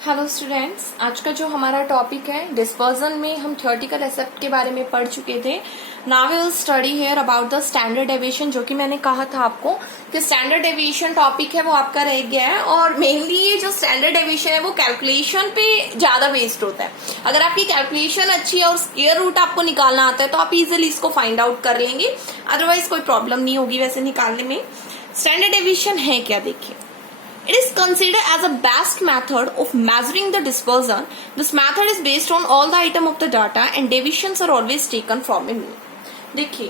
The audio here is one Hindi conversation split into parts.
हेलो स्टूडेंट्स, आज का जो हमारा टॉपिक है डिस्पर्जन में हम थ्योरेटिकल एस्पेक्ट के बारे में पढ़ चुके थे। Now we will study here about the standard deviation, जो कि मैंने कहा था आपको कि स्टैंडर्ड डेविएशन टॉपिक है वो आपका रह गया है। और मेनली ये जो स्टैंडर्ड डेविएशन है वो कैलकुलेशन पे ज्यादा बेस्ड होता है। अगर आपकी कैलकुलेशन अच्छी है और स्क्वायर रूट आपको निकालना आता है तो आप इजिली इसको फाइंड आउट कर लेंगे, अदरवाइज कोई प्रॉब्लम नहीं होगी वैसे निकालने में। स्टैंडर्ड डेविएशन है क्या, देखिए। It is considered as a best method of measuring the dispersion. This method is based on all the item of the data and deviations are always taken from a mean. देखिए,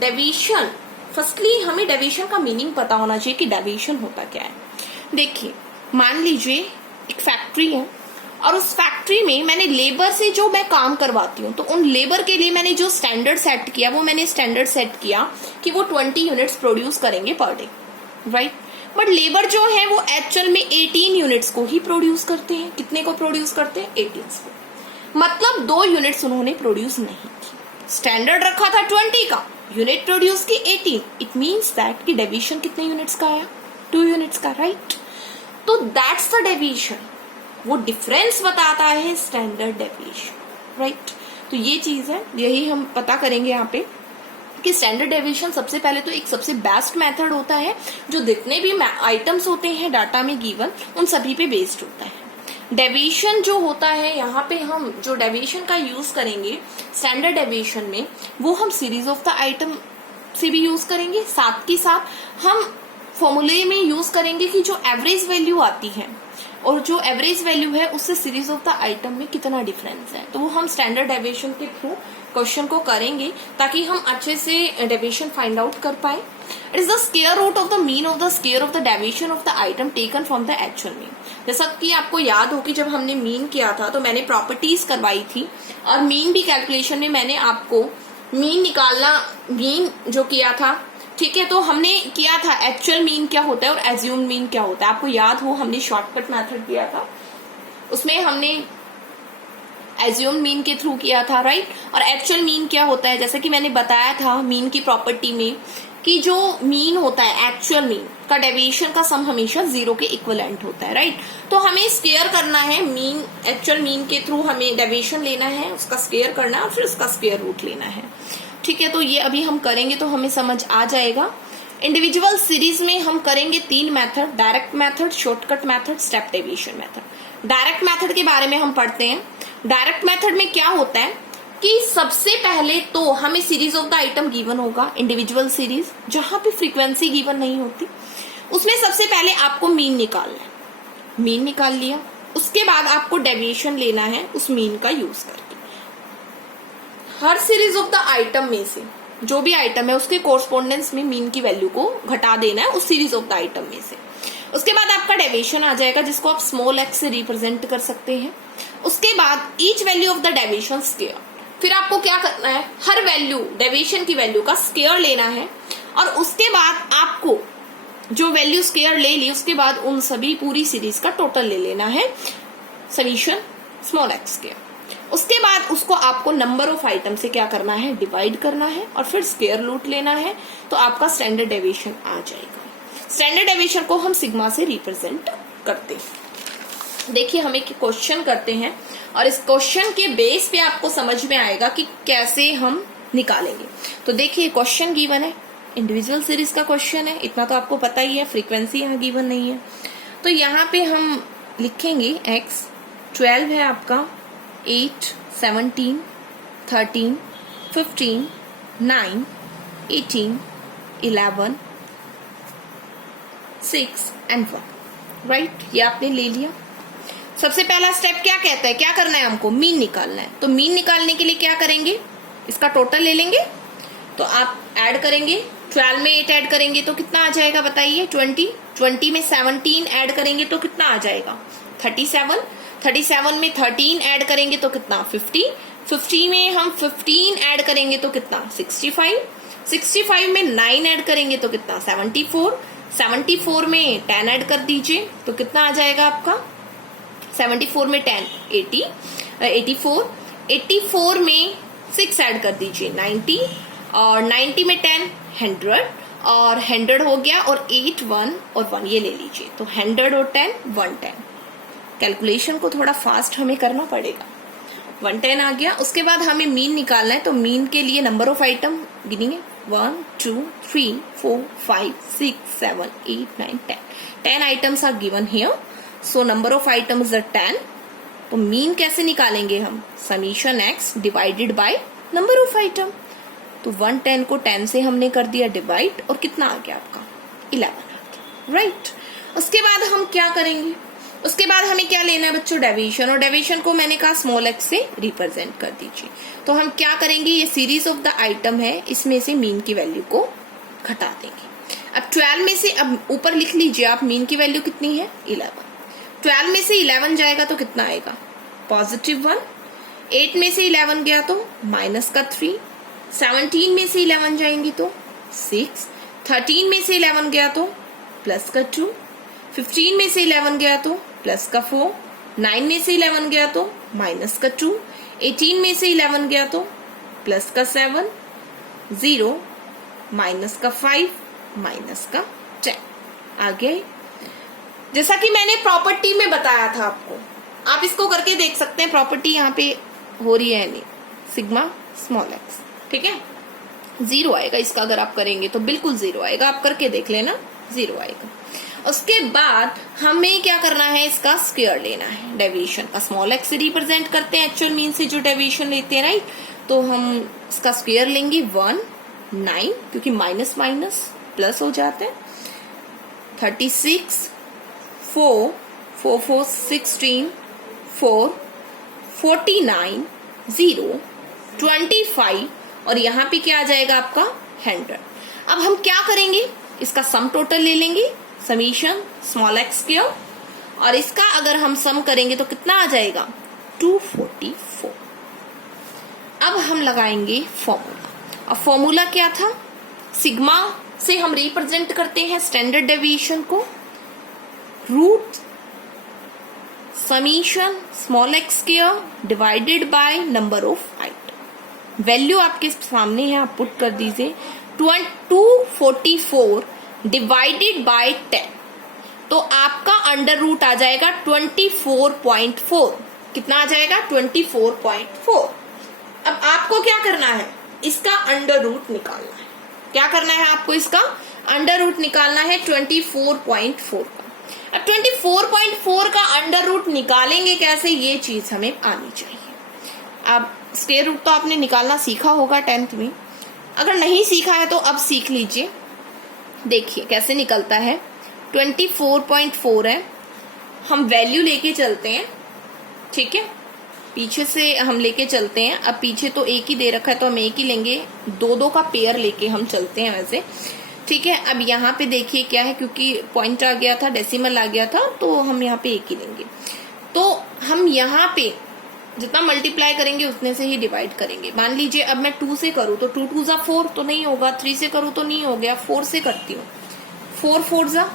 डेविएशन, फर्स्टली हमें डेविएशन का मीनिंग पता होना चाहिए कि डेविएशन होता क्या है। देखिए, मान लीजिए एक फैक्ट्री है और उस फैक्ट्री में मैंने लेबर से जो मैं काम करवाती हूँ, तो उन लेबर के लिए मैंने जो स्टैंडर्ड सेट किया वो मैंने स्टैंडर्ड सेट किया कि वो 20 यूनिट्स प्रोड्यूस करेंगे per day, right. But labour जो है वो एक्चुअल में 18 यूनिट्स को ही प्रोड्यूस करते हैं। कितने को प्रोड्यूस करते हैं? 18 को। मतलब 2 यूनिट्स उन्होंने प्रोड्यूस नहीं की। स्टैंडर्ड रखा था 20 का, यूनिट प्रोड्यूस की 18। इट मींस दैट कि डेविएशन कितने यूनिट्स का आया? 2 यूनिट्स का, राइट। तो दैट्स द डेविएशन, वो डिफरेंस बताता है स्टैंडर्ड डेविएशन, राइट। तो ये चीज है, यही हम पता करेंगे यहाँ पे कि स्टैंडर्ड डेविएशन सबसे पहले तो एक सबसे बेस्ट मेथड होता है जो जितने भी आइटम्स होते हैं डाटा में गिवन उन सभी पे बेस्ड होता है। डेविएशन जो होता है, यहाँ पे हम जो डेविएशन का यूज करेंगे स्टैंडर्ड डेविएशन में, वो हम सीरीज ऑफ द आइटम से भी यूज करेंगे, साथ ही साथ हम फॉर्मूले में यूज करेंगे कि जो एवरेज वैल्यू आती है और जो एवरेज वैल्यू है उससे सीरीज ऑफ द आइटम में कितना डिफरेंस है, तो वो हम स्टैंडर्ड डेविएशन के थ्रू क्वेश्चन को करेंगे ताकि हम अच्छे से डेविएशन फाइंड आउट कर पाए। It is the square root of the mean of the square of the deviation of the item taken from the actual mean. जैसा कि आपको याद हो कि जब हमने मीन किया था तो मैंने प्रॉपर्टीज करवाई थी और मीन भी कैलकुलेशन में मैंने आपको मीन निकालना, मीन जो किया था, ठीक है। तो हमने किया था एक्चुअल मीन क्या होता है और एज्यूम मीन क्या होता है। आपको याद हो हमने शॉर्टकट मेथड किया था, उसमें हमने एज्यूम मीन के थ्रू किया था, राइट। और एक्चुअल मीन क्या होता है, जैसे कि मैंने बताया था मीन की प्रॉपर्टी में कि जो मीन होता है एक्चुअल मीन का डेविएशन का सम हमेशा 0 के इक्विवेलेंट होता है, राइट। तो हमें स्क्वायर करना है मीन, एक्चुअल मीन के थ्रू हमें डेविएशन लेना है, उसका स्क्वायर करना है और फिर उसका स्क्वायर रूट लेना है, ठीक है। तो ये अभी हम करेंगे तो हमें समझ आ जाएगा। इंडिविजुअल सीरीज में हम करेंगे 3 method, direct method, shortcut method, step deviation method. Direct method के बारे में हम पढ़ते हैं। डायरेक्ट मेथड में क्या होता है कि सबसे पहले तो हमें series of the item given होगा, इंडिविजुअल सीरीज, जहां पे फ्रीक्वेंसी गिवन नहीं होती। उसमें सबसे पहले आपको मीन निकालना है, मीन निकाल लिया, उसके बाद आपको डेविएशन लेना है उस मीन का यूज करके। हर सीरीज ऑफ द आइटम में से जो भी आइटम है उसके कोरस्पोंडेंस में मीन की वैल्यू को घटा देना है उस सीरीज ऑफ द आइटम में से। उसके बाद आपका डेविएशन आ जाएगा जिसको आप स्मॉल एक्स से रिप्रेजेंट कर सकते हैं। उसके बाद each value of the deviation square, फिर आपको क्या करना है, हर वैल्यू डेविएशन की वैल्यू का स्क्वायर लेना है और उसके बाद आपको जो वैल्यू स्क्वायर ले ली उसके बाद उन सभी पूरी सीरीज का टोटल ले लेना है, समीशन स्मॉल एक्स स्क्वायर। उसके बाद उसको आपको नंबर ऑफ आइटम से क्या करना है, डिवाइड करना है और फिर स्क्वायर रूट लेना है, तो आपका स्टैंडर्ड डेविएशन आ जाएगा। स्टैंडर्ड डेविएशन को हम सिग्मा से रिप्रेजेंट करते हैं। देखिए हम एक क्वेश्चन करते हैं और इस क्वेश्चन के बेस पे आपको समझ में आएगा कि कैसे हम निकालेंगे। तो देखिए क्वेश्चन गिवन है, इंडिविजुअल सीरीज का क्वेश्चन है, इतना तो आपको पता ही है, फ्रीक्वेंसी यहाँ गिवन नहीं है। तो यहाँ पे हम लिखेंगे x 12 है आपका, 8, 17, 13, 15, 9, 18, 11, 6 and 1, राइट। ये आपने ले लिया। सबसे पहला स्टेप क्या कहता है, क्या करना है हमको, मीन निकालना है। तो मीन निकालने के लिए क्या करेंगे, इसका टोटल ले लेंगे। तो आप ऐड करेंगे, 12 में 8 ऐड करेंगे तो कितना आ जाएगा बताइए, 20। 20 में 17 ऐड करेंगे तो कितना आ जाएगा, 37। 37 में 13 ऐड करेंगे तो कितना, 50। 50 में हम 15 ऐड करेंगे तो कितना, 65। 65 में 9 ऐड करेंगे तो कितना, 74। 74 में 10 ऐड कर दीजिए तो कितना आ जाएगा आपका, 74 में 10 80, 84। 84 में 6 ऐड कर दीजिए 90 और 90 में 10 100 और 100 हो गया और 8 1 और 1 ये ले लीजिए, तो 100 और 10 110। कैलकुलेशन को थोड़ा फास्ट हमें करना पड़ेगा। 110 आ गया। उसके बाद हमें मीन निकालना है, तो मीन के लिए number of item गिनेंगे 1 2 3 4 5 6 7 8 9 10। 10 items are given here, so number of items are 10। तो मीन कैसे निकालेंगे हम? Summation x divided by number of item. तो 110 को 10 से हमने कर दिया डिवाइड, और कितना आ गया आपका? 11 आ गया, राइट। उसके बाद हम क्या करेंगे? उसके बाद हमें क्या लेना है बच्चों? डेविएशन। और डेविएशन को मैंने कहा स्मॉल x से रिप्रेजेंट कर दीजिए। तो हम क्या करेंगे? ये सीरीज ऑफ द आइटम है, इसमें से मीन की वैल्यू को घटा देंगे। अब 12 में से, अब ऊपर लिख लीजिए आप, मीन की वैल्यू कितनी है? 11। 12 में से 11 जाएगा तो कितना आएगा? +1। 8 में से 11 गया तो -3। 17 में से 11 जाएंगी तो 6। 13 में से 11 गया तो +2। 15 में से 11 गया तो +4। 9 में से 11 गया तो -2। 18 में से 11 गया तो +7। 0 -5 -10 आ गया। जैसा कि मैंने प्रॉपर्टी में बताया था आपको, आप इसको करके देख सकते हैं। प्रॉपर्टी यहाँ पे हो रही है नहीं, सिग्मा स्मॉल x, ठीक है। 0 आएगा इसका, अगर आप करेंगे तो बिल्कुल 0 आएगा। आप करके देख लेना, 0 आएगा। उसके बाद हमें क्या करना है? इसका स्क्वायर लेना है। डेविएशन का स्मॉल x से रिप्रेजेंट करते हैं एक्चुअल मीन से जो डेविएशन लेते हैं, राइट। तो हम इसका स्क्वायर लेंगे 1 9, क्योंकि माइनस माइनस प्लस हो जाते हैं। 36 4 4 4 16 4 49 0 25, और यहाँ पे क्या आ जाएगा आपका? 100। अब हम क्या करेंगे? इसका सम टोटल ले लेंगे, समीशन स्मॉल x स्क्वायर, और इसका अगर हम सम करेंगे तो कितना आ जाएगा? 244। अब हम लगाएंगे फॉर्मूला। अब फॉर्मूला क्या था? सिग्मा से हम रिप्रेजेंट करते हैं स्टैंडर्ड डेविएशन को, root summation small x square divided by number of item. Value आपके सामने है, आप पुट कर दीजिए। 244 डिवाइडेड बाय 10, तो आपका अंडर रूट आ जाएगा 24.4। कितना आ जाएगा? 24.4। अब आपको क्या करना है? इसका अंडर रूट निकालना है। क्या करना है आपको? इसका अंडर रूट निकालना है 24.4 का। अब 24.4 का अंडर रूट निकालेंगे कैसे? ये चीज हमें आनी चाहिए। अब स्क्वायर रूट तो आपने निकालना सीखा होगा 10th में, अगर नहीं सीखा है तो अब सीख लीजिए। देखिए कैसे निकलता है। 24.4 है, हम वैल्यू लेके चलते हैं, ठीक है। पीछे से हम लेके चलते हैं। अब पीछे तो एक ही दे रखा है तो हम एक ही लेंगे, 2 का पेयर लेके हम चलते हैं वैसे, ठीक है। अब यहाँ पे देखिए क्या है, क्योंकि पॉइंट आ गया था, डेसिमल आ गया था, तो हम यहाँ पे एक ही लेंगे। तो हम यहाँ पे जितना मल्टीप्लाई करेंगे उतने से ही डिवाइड करेंगे। मान लीजिए अब मैं 2 से करूँ तो 2 2 4 तो नहीं होगा, 3 से करूँ तो नहीं हो गया, 4 से करती हूँ, 4 4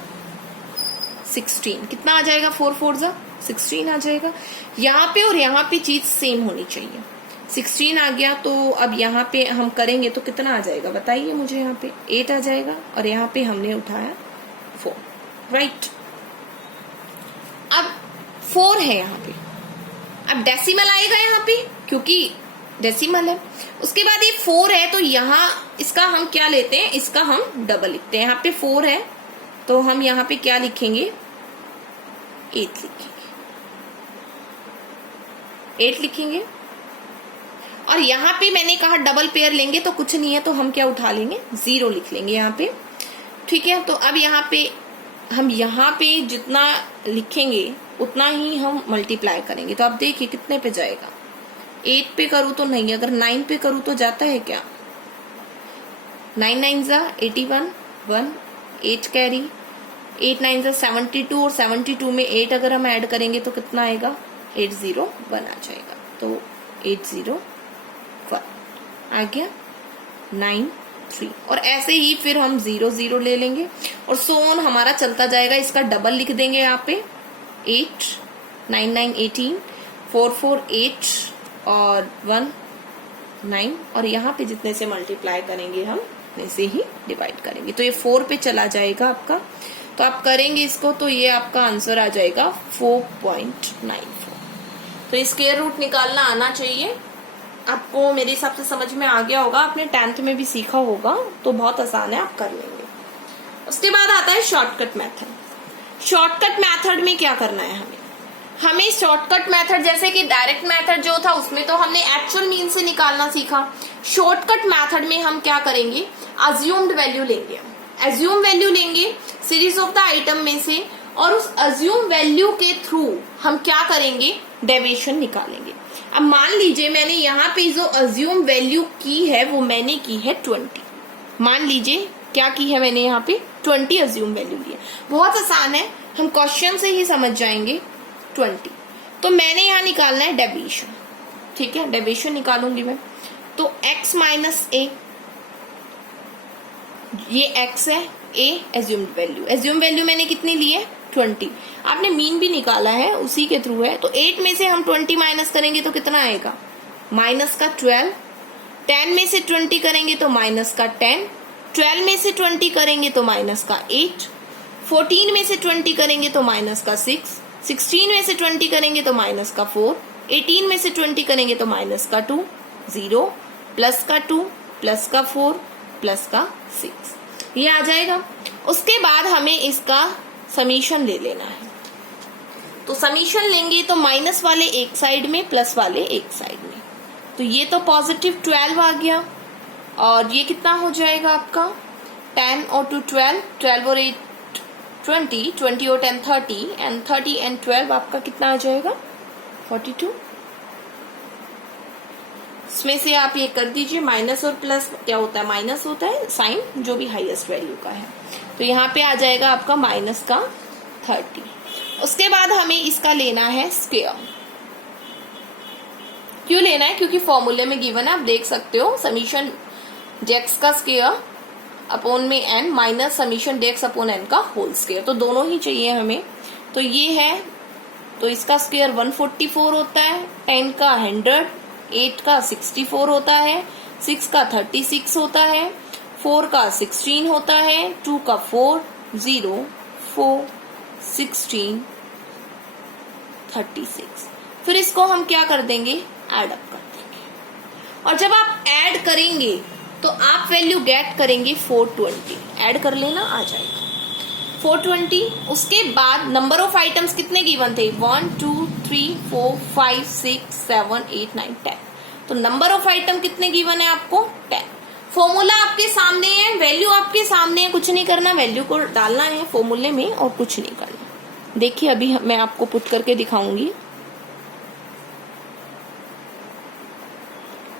16। कितना आ जाएगा? 4 4 16 आ जाएगा। यहाँ पे और यहाँ पे चीज सेम होनी चाहिए। 16 आ गया, तो अब यहाँ पे हम करेंगे तो कितना आ जाएगा बताइए मुझे? यहाँ पे 8 आ जाएगा, और यहाँ पे हमने उठाया 4, राइट। अब 4 है यहाँ पे, अब डेसिमल आएगा यहाँ पे क्योंकि डेसिमल है। उसके बाद ये 4 है, तो यहाँ इसका हम क्या लेते हैं? इसका हम डबल लिखते हैं। यहाँ पे 4 है तो हम यहाँ पे क्या लिखेंगे? 8 लिखेंगे, 8 लिखेंगे। और यहाँ पे मैंने कहा डबल पेयर लेंगे तो कुछ नहीं है, तो हम क्या उठा लेंगे? 0 लिख लेंगे यहाँ पे, ठीक है। तो अब यहाँ पे हम यहाँ पे जितना लिखेंगे उतना ही हम मल्टीप्लाई करेंगे। तो आप देखिए कितने पे जाएगा? 8 पे करूँ तो नहीं, अगर 9 पे करूँ तो जाता है क्या? 9 9 81, 1 8 कैरी, 8 9 72, और 72 में 8 अगर हम ऐड करेंगे तो कितना आएगा? 801 आ जाएगा। तो 801 आ गया, 9 3, और ऐसे ही फिर हम 0 0 ले लेंगे, और सो ऑन हमारा चलता जाएगा। इसका डबल लिख देंगे यहाँ पे, 8 9 9 18, 4 4 8 और 1 9, और यहाँ पे जितने से मल्टीप्लाई करेंगे हम उतने से ही डिवाइड करेंगे। तो ये 4 पे चला जाएगा आपका, तो आप करेंगे इसको तो ये आपका आंसर आ जाएगा 4.94। तो स्क्वायर रूट निकालना आना चाहिए आपको, मेरे हिसाब से समझ में आ गया होगा, आपने 10th में भी सीखा होगा, तो बहुत आसान है, आप कर लेंगे। उसके बाद आता है शॉर्टकट मेथड। शॉर्टकट मेथड में क्या करना है हमें शॉर्टकट मेथड, जैसे कि डायरेक्ट मेथड जो था उसमें तो हमने एक्चुअल मीन से निकालना सीखा। शॉर्टकट मेथड में हम क्या करेंगे, अज्यूम्ड वैल्यू लेंगे। अज्यूम वैल्यू लेंगे सीरीज ऑफ द आइटम में से, और उस अज्यूम वैल्यू के थ्रू हम क्या करेंगे, डेविएशन निकालेंगे। अब मान लीजिए मैंने यहाँ पे जो अज्यूम वैल्यू की है वो मैंने की है 20। मान लीजिए क्या की है मैंने यहाँ पे 20 अज्यूम वैल्यू ली है। बहुत आसान है, हम क्वेश्चन से ही समझ जाएंगे। 20 तो मैंने यहाँ निकालना है डेविएशन, ठीक है, डेविएशन निकालूंगी मैं। तो x माइनस ए, ये x है, a assumed value, assume value मैंने कितनी ली है 20। आपने मीन भी निकाला है, उसी के थ्रू है। तो 8 में से हम 20 माइनस करेंगे तो कितना आएगा, माइनस का 12। 10 में से 20 करेंगे तो माइनस का 10। 12 में से 20 करेंगे तो माइनस का 8। 14 में से 20 करेंगे तो माइनस का 6। 16 में से 20 करेंगे तो माइनस का 4। 18 में से 20 करेंगे तो माइनस का 2। 0 प्लस का 2 प्लस का 4 प्लस का 6, ये आ जाएगा। उसके बाद हमें इसका समीशन ले लेना है। तो समीशन लेंगे तो माइनस वाले एक साइड में, प्लस वाले एक साइड में। तो ये तो पॉजिटिव 12 आ गया, और ये कितना हो जाएगा आपका 10 और 2 12, 12 और 8 20, 20 और 10 30, एंड 30 एंड 12 आपका कितना आ जाएगा 42। इसमें से आप ये कर दीजिए, माइनस और प्लस क्या होता है, माइनस होता है साइन, जो भी हाईएस्ट वैल्यू का है। तो यहाँ पे आ जाएगा आपका माइनस का 30। उसके बाद हमें इसका लेना है स्क्वायर। क्यों लेना है, क्योंकि फॉर्मूले में गिवन है, आप देख सकते हो, समीशन जेक्स का स्क्वायर अपॉन में एन माइनस समीशन डेक्स अपॉन एन का होल स्क्वायर, तो दोनों ही चाहिए हमें। तो ये है, तो इसका स्क्वायर 144 होता है, 10 का 100, 8 का 64 होता है, 6 का 36 होता है, 4 का 16 होता है, 2 का 4, 0 4 16 36। फिर इसको हम क्या कर देंगे, ऐड अप कर देंगे। और जब आप ऐड करेंगे तो आप वैल्यू गेट करेंगे 420, ऐड कर लेना, आ जाएगा 420। उसके बाद नंबर ऑफ आइटम्स कितने गिवन थे, 1 2 3 4 5 6 7 8 9 10। तो नंबर ऑफ आइटम कितने गिवन है आपको 10। फॉर्मूला आपके सामने है, वैल्यू आपके सामने है, कुछ नहीं करना, वैल्यू को डालना है फॉर्मूले में और कुछ नहीं करना। देखिए अभी मैं आपको पुट करके दिखाऊंगी।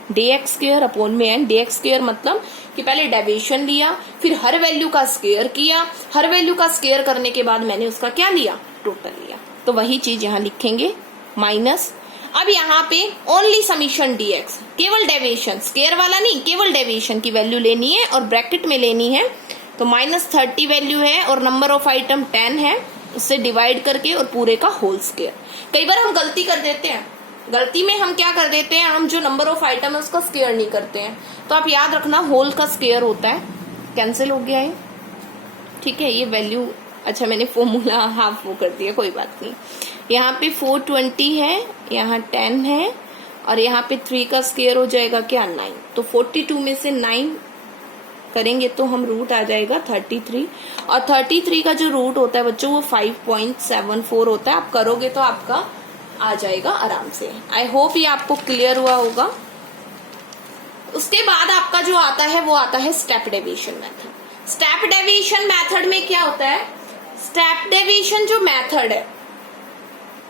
dx स्क्वायर अपॉन में एन, dx स्क्वायर मतलब कि पहले डेविएशन लिया, फिर हर वैल्यू का स्क्वायर किया, हर वैल्यू का स्क्वायर करने के बाद मैंने उसका क्या लिया, टोटल लिया। तो वही चीज यहाँ लिखेंगे माइनस। अब यहाँ पे ओनली समीशन dx, केवल डेविएशन, स्क्वायर वाला नहीं, केवल डेविएशन की वैल्यू लेनी है और ब्रैकेट में लेनी है। तो -30 वैल्यू है और नंबर ऑफ आइटम 10 है, उससे डिवाइड करके और पूरे का होल स्क्वायर। कई बार हम गलती कर देते हैं, गलती में हम क्या कर देते हैं, हम जो नंबर ऑफ आइटम है उसका स्क्वायर नहीं करते हैं। तो आप याद रखना होल का स्क्वायर होता है, कैंसिल हो गया है, ठीक है। ये वैल्यू, अच्छा मैंने फॉर्मूला हाफ वो कर दिया, कोई बात नहीं। यहाँ पे 420 है, यहाँ 10 है, और यहाँ पे 3 का स्क्वायर हो जाएगा क्या 9। तो 42 में से 9 करेंगे तो हम रूट आ जाएगा 33, और 33 का जो रूट होता है बच्चों वो 5.74 होता है। आप करोगे तो आपका आ जाएगा आराम से। आई होप ये आपको क्लियर हुआ होगा। उसके बाद आपका जो आता है वो आता है step deviation method. Step deviation method में क्या होता है, स्टेप डेविएशन जो मेथड है,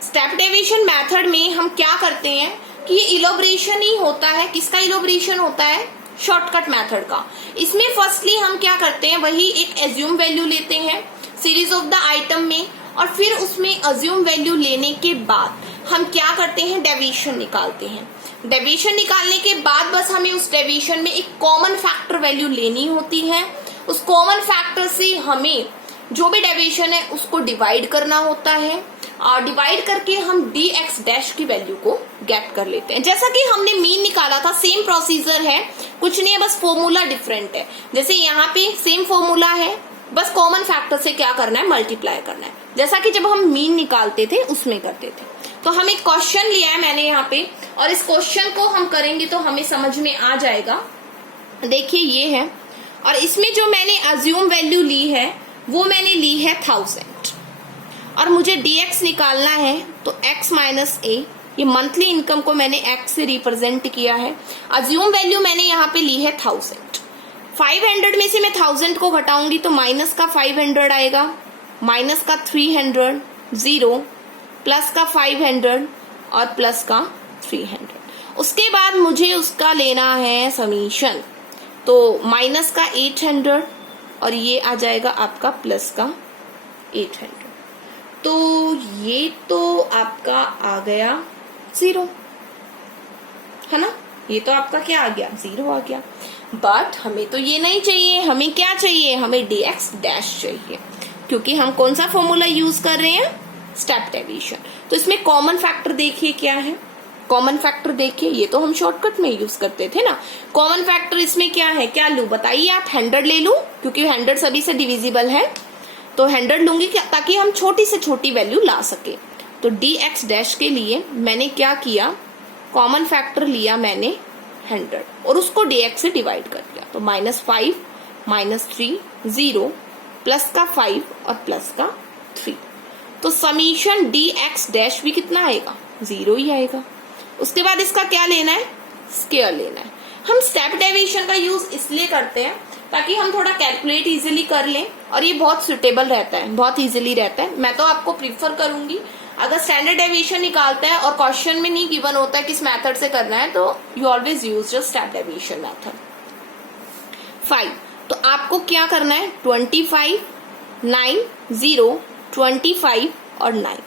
स्टेप डेविएशन मेथड में हम क्या करते हैं कि ये इलोब्रेशन ही होता है। किसका इलोब्रेशन होता है, शॉर्टकट मेथड का। इसमें फर्स्टली हम क्या करते हैं, वही एक एज्यूम वैल्यू लेते हैं सीरीज ऑफ द आइटम में, और फिर उसमें एज्यूम वैल्यू लेने के बाद हम क्या करते हैं, डेविएशन निकालते हैं। डेविएशन निकालने के बाद बस हमें उस डेविएशन में एक कॉमन फैक्टर वैल्यू लेनी होती है। उस कॉमन फैक्टर से हमें जो भी डेविएशन है उसको डिवाइड करना होता है, और डिवाइड करके हम dx डैश की वैल्यू को गेट कर लेते हैं। जैसा कि हमने मीन निकाला था, सेम प्रोसीजर है, कुछ नहीं है, बस फॉर्मूला डिफरेंट है। जैसे यहाँ पे सेम फॉर्मूला है, बस कॉमन फैक्टर से क्या करना है, मल्टीप्लाई करना है, जैसा कि जब हम मीन निकालते थे उसमें करते थे। तो हम एक क्वेश्चन लिया है मैंने यहाँ पे, और इस क्वेश्चन को हम करेंगे तो हमें समझ में आ जाएगा। देखिए ये है, और इसमें जो मैंने अज्यूम वैल्यू ली है वो मैंने ली है 1000, और मुझे dx निकालना है तो x माइनस a, ये मंथली इनकम को मैंने x से रिप्रेजेंट किया है। अज्यूम वैल्यू मैंने यहाँ पे ली है 1000। 500 में से मैं 1000 को घटाऊंगी तो माइनस का 500 आएगा, माइनस का 300, 0, प्लस का 500 और प्लस का 300। उसके बाद मुझे उसका लेना है समीशन, तो माइनस का 800 और ये आ जाएगा आपका प्लस का 800। तो ये तो आपका आ गया 0, है ना, ये तो आपका क्या आ गया, 0 आ गया। बट हमें तो ये नहीं चाहिए, हमें क्या चाहिए, हमें dx डैश चाहिए, क्योंकि हम कौन सा फॉर्मूला यूज कर रहे हैं, स्टेप डेविएशन। तो इसमें कॉमन फैक्टर देखिए क्या है, कॉमन फैक्टर देखिए, ये तो हम शॉर्टकट में यूज करते थे ना। कॉमन फैक्टर इसमें क्या है, क्या लू बताइए आप, 100 ले लू, क्योंकि 100 सभी से डिविजिबल है, तो 100 लूंगी ताकि हम छोटी से छोटी वैल्यू ला सके। तो dx डैश के लिए मैंने क्या किया, कॉमन फैक्टर लिया मैंने 100 और उसको dx से डिवाइड कर दिया, तो -5, -3, 0, प्लस का 5 और प्लस का 3। तो समीशन dx डैश भी कितना आएगा, 0 ही आएगा। उसके बाद इसका क्या लेना है, स्क्वायर लेना है। हम स्टेप डेविएशन का यूज इसलिए करते हैं ताकि हम थोड़ा कैलकुलेट इजीली कर लें, और ये बहुत सुटेबल रहता है, बहुत इजीली रहता है। मैं तो आपको प्रीफर करूंगी, अगर स्टैंडर्ड डेविएशन निकालता है और क्वेश्चन में नहीं गिवन होता है किस मेथड से करना है, तो you always use just step deviation method. 5, तो आपको क्या करना है, 25, 9, 0, 25 और 9,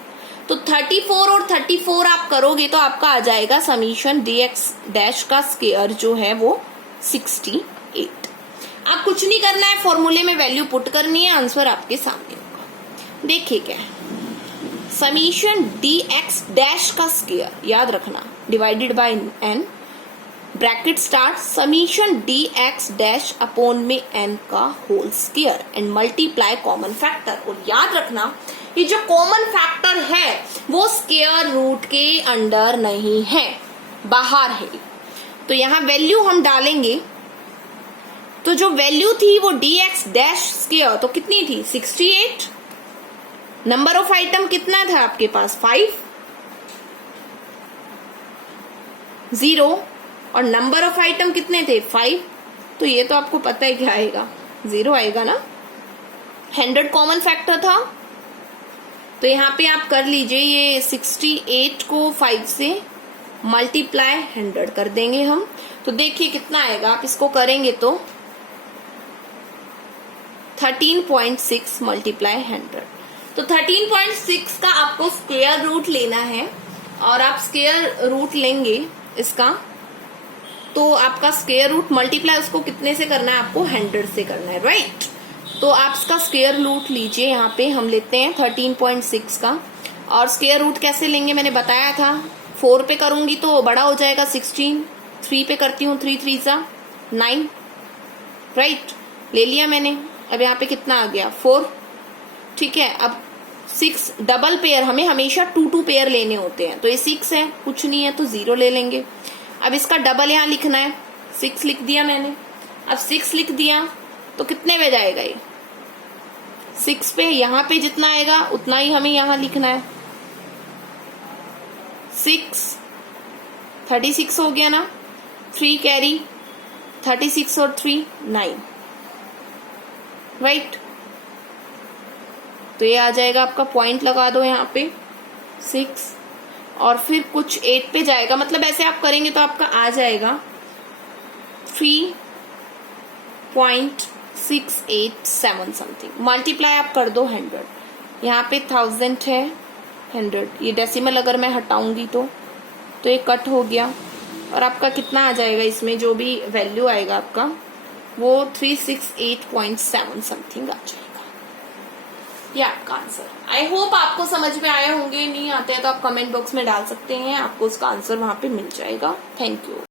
तो 34 और 34 आप करोगे तो आपका आ जाएगा समीशन dx डैश का स्क्वायर जो है वो 68। आप कुछ नहीं करना है, फॉर्मूले में वैल्यू पुट करनी है, आंसर आपके सामने होगा। देखिए क्या है, समीशन dx डैश का स्क्वायर याद रखना, divided by n, bracket start, summation dx dash upon में n का whole square and multiply common factor. और याद रखना ये जो कॉमन फैक्टर है वो स्क्वायर रूट के अंडर नहीं है, बाहर है। तो यहाँ वैल्यू हम डालेंगे, तो जो वैल्यू थी वो dx डैश स्क्वायर तो कितनी थी, 68। नंबर ऑफ आइटम कितना था आपके पास, 5, 0, और नंबर ऑफ आइटम कितने थे, 5। तो ये तो आपको पता है क्या आएगा, 0 आएगा ना। 100 कॉमन फैक्टर था, तो यहाँ पे आप कर लीजिए, ये 68 को 5 से मल्टीप्लाई 100 कर देंगे हम, तो देखिए कितना आएगा। आप इसको करेंगे तो 13.6 मल्टीप्लाई 100, तो 13.6 का आपको स्क्वायर रूट लेना है, और आप स्क्वायर रूट लेंगे इसका, तो आपका स्क्वायर रूट मल्टीप्लाई उसको कितने से करना है, आपको 100 से करना है, राइट। तो आप इसका स्क्वायर रूट लीजिए, यहाँ पे हम लेते हैं 13.6 का, और स्क्वायर रूट कैसे लेंगे मैंने बताया था, 4 पे करूंगी तो बड़ा हो जाएगा 16, 3 पे करती हूँ 3 3 9, राइट, ले लिया मैंने। अब यहाँ पे कितना आ गया, 4, ठीक है। अब 6 डबल पेयर, हमें हमेशा 2 पेयर लेने होते हैं, तो ये 6 है, कुछ नहीं है तो 0 ले लेंगे। अब इसका डबल यहाँ लिखना है, 6 लिख दिया मैंने। अब 6 लिख दिया तो कितने पे जाएगा ये, 6 पे, यहाँ पे जितना आएगा उतना ही हमें यहाँ लिखना है। 6, 36 हो गया ना, 3 कैरी, 36 और 3 9, राइट। तो ये आ जाएगा आपका, पॉइंट लगा दो यहाँ पे 6, और फिर कुछ 8 पे जाएगा, मतलब ऐसे आप करेंगे तो आपका आ जाएगा 3.687 समथिंग। मल्टीप्लाई आप कर दो 100, यहाँ पे 1000 है, 100, ये डेसिमल अगर मैं हटाऊंगी तो ये कट हो गया, और आपका कितना आ जाएगा, इसमें जो भी वैल्यू आएगा आपका वो 368.7 समथिंग आ जाएगा। ये आपका आंसर। आई होप आपको समझ में आए होंगे, नहीं आते हैं तो आप कमेंट बॉक्स में डाल सकते हैं, आपको उसका आंसर वहां पे मिल जाएगा। Thank you.